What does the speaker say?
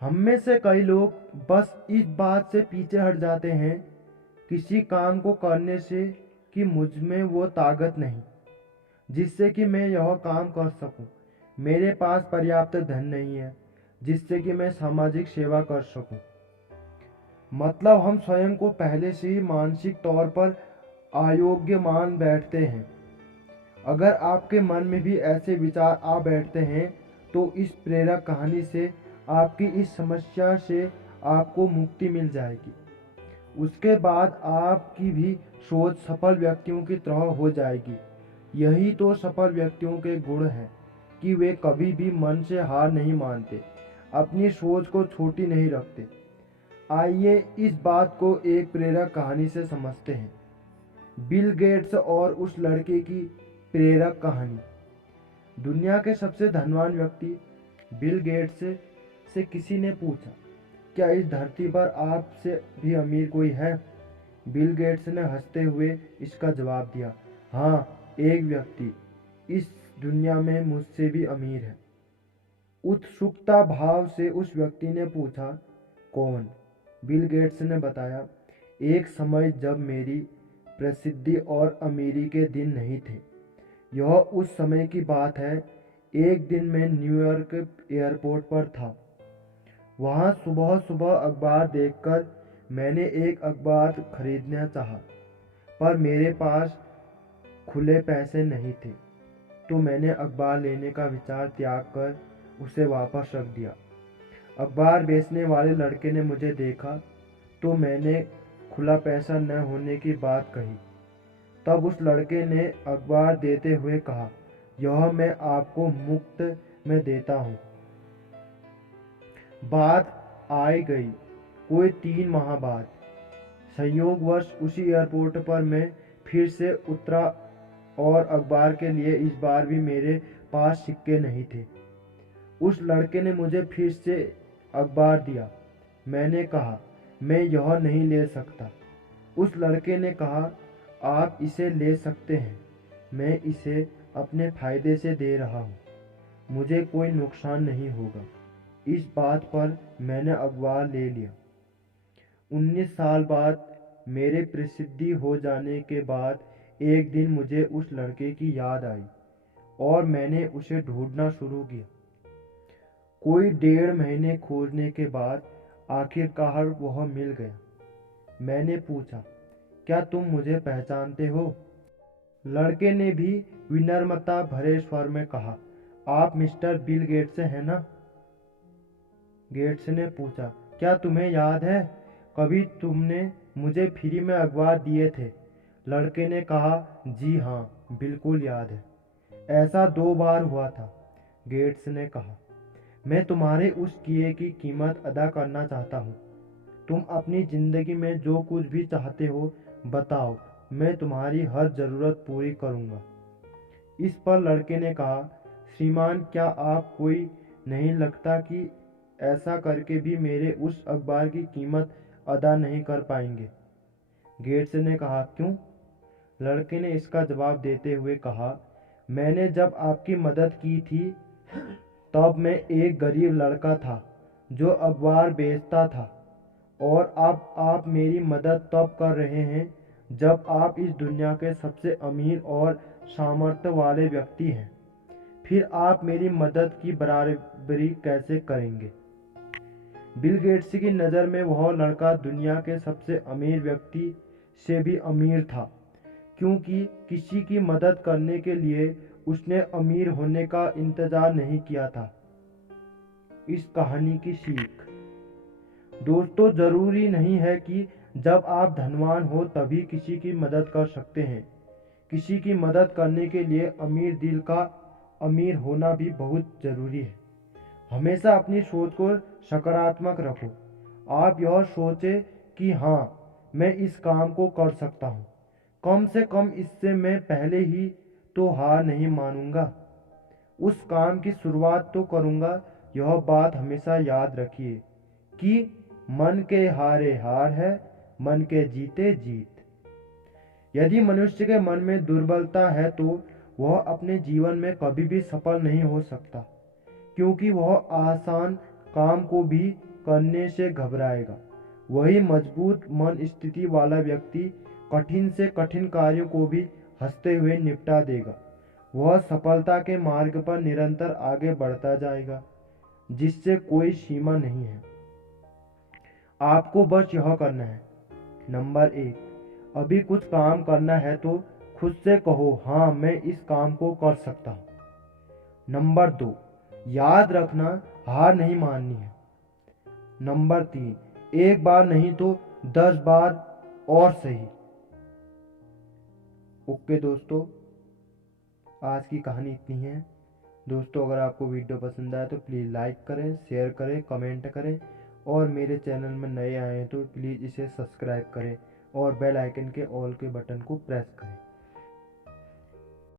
हम में से कई लोग बस इस बात से पीछे हट जाते हैं किसी काम को करने से कि मुझ में वो ताकत नहीं जिससे कि मैं यह काम कर सकूं। मेरे पास पर्याप्त धन नहीं है जिससे कि मैं सामाजिक सेवा कर सकूं। मतलब हम स्वयं को पहले से ही मानसिक तौर पर अयोग्य मान बैठते हैं। अगर आपके मन में भी ऐसे विचार आ बैठते हैं तो इस प्रेरक कहानी से आपकी इस समस्या से आपको मुक्ति मिल जाएगी। उसके बाद आपकी भी सोच सफल व्यक्तियों की तरह हो जाएगी। यही तो सफल व्यक्तियों के गुण हैं कि वे कभी भी मन से हार नहीं मानते, अपनी सोच को छोटी नहीं रखते। आइए इस बात को एक प्रेरक कहानी से समझते हैं। बिल गेट्स और उस लड़के की प्रेरक कहानी। दुनिया के सबसे धनवान व्यक्ति बिल गेट्स से किसी ने पूछा, क्या इस धरती पर आपसे भी अमीर कोई है? बिल गेट्स ने हंसते हुए इसका जवाब दिया, हाँ, एक व्यक्ति इस दुनिया में मुझसे भी अमीर है। उत्सुकता भाव से उस व्यक्ति ने पूछा, कौन? बिल गेट्स ने बताया, एक समय जब मेरी प्रसिद्धि और अमीरी के दिन नहीं थे। यह उस समय की बात है। एक दिन मैं न्यूयॉर्क एयरपोर्ट पर था। वहां सुबह सुबह अखबार देखकर मैंने एक अखबार खरीदना चाहा, पर मेरे पास खुले पैसे नहीं थे, तो मैंने अखबार लेने का विचार त्याग कर उसे वापस रख दिया। अखबार बेचने वाले लड़के ने मुझे देखा तो मैंने खुला पैसा न होने की बात कही। तब उस लड़के ने अखबार देते हुए कहा, यह मैं आपको मुफ्त में देता हूँ। बात आई गई कोई 3 माह बाद। संयोगवश उसी एयरपोर्ट पर मैं फिर से उतरा और अखबार के लिए इस बार भी मेरे पास सिक्के नहीं थे। उस लड़के ने मुझे फिर से अखबार दिया। मैंने कहा, मैं यह नहीं ले सकता। उस लड़के ने कहा, आप इसे ले सकते हैं, मैं इसे अपने फायदे से दे रहा हूँ, मुझे कोई नुकसान नहीं होगा। इस बात पर मैंने अखबार ले लिया। 19 साल बाद मेरे प्रसिद्धि हो जाने के बाद एक दिन मुझे उस लड़के की याद आई और मैंने उसे ढूंढना शुरू किया। कोई 1.5 महीने खोजने के बाद आखिरकार वह मिल गया। मैंने पूछा, क्या तुम मुझे पहचानते हो? लड़के ने भी विनम्रता भरे स्वर में कहा, आप मिस्टर बिल गेट्स हैं ना? गेट्स ने पूछा, क्या तुम्हें याद है कभी तुमने मुझे फ्री में अखबार दिए थे? लड़के ने कहा, जी हाँ, बिल्कुल याद है, ऐसा 2 बार हुआ था। गेट्स ने कहा, मैं तुम्हारे उस किए की कीमत अदा करना चाहता हूँ। तुम अपनी जिंदगी में जो कुछ भी चाहते हो बताओ, मैं तुम्हारी हर जरूरत पूरी करूँगा। इस पर लड़के ने कहा, श्रीमान, क्या आप कोई नहीं लगता कि ऐसा करके भी मेरे उस अखबार की कीमत अदा नहीं कर पाएंगे? गेट्स ने कहा, क्यों? लड़के ने इसका जवाब देते हुए कहा, मैंने जब आपकी मदद की थी तब मैं एक गरीब लड़का था जो अखबार बेचता था, और अब आप मेरी मदद तब कर रहे हैं जब आप इस दुनिया के सबसे अमीर और सामर्थ्य वाले व्यक्ति हैं। फिर आप मेरी मदद की बराबरी कैसे करेंगे? बिल गेट्स की नज़र में वह लड़का दुनिया के सबसे अमीर व्यक्ति से भी अमीर था, क्योंकि किसी की मदद करने के लिए उसने अमीर होने का इंतजार नहीं किया था। इस कहानी की सीख, दोस्तों, जरूरी नहीं है कि जब आप धनवान हो तभी किसी की मदद कर सकते हैं। किसी की मदद करने के लिए अमीर दिल का अमीर होना भी बहुत जरूरी है। हमेशा अपनी सोच को सकारात्मक रखो। आप यह सोचें कि हाँ, मैं इस काम को कर सकता हूँ, कम से कम इससे मैं पहले ही तो हार नहीं मानूंगा, उस काम की शुरुआत तो करूंगा। यह बात हमेशा याद रखिए कि मन के हारे हार है, मन के जीते जीत। यदि मनुष्य के मन में दुर्बलता है तो वह अपने जीवन में कभी भी सफल नहीं हो सकता, क्योंकि वह आसान काम को भी करने से घबराएगा। वही मजबूत मन स्थिति वाला व्यक्ति कठिन से कठिन कार्यों को भी हंसते हुए निपटा देगा। वह सफलता के मार्ग पर निरंतर आगे बढ़ता जाएगा, जिससे कोई सीमा नहीं है। आपको बस यह करना है। नंबर 1, अभी कुछ काम करना है तो खुद से कहो, हाँ मैं इस काम को कर सकता हूँ। नंबर 2, याद रखना हार नहीं माननी है। नंबर 3, एक बार नहीं तो 10 बार और सही। ओके दोस्तों, आज की कहानी इतनी है। दोस्तों, अगर आपको वीडियो पसंद आए तो प्लीज़ लाइक करें, शेयर करें, कमेंट करें, और मेरे चैनल में नए आए हैं तो प्लीज़ इसे सब्सक्राइब करें और बेल आइकन के ऑल के बटन को प्रेस करें।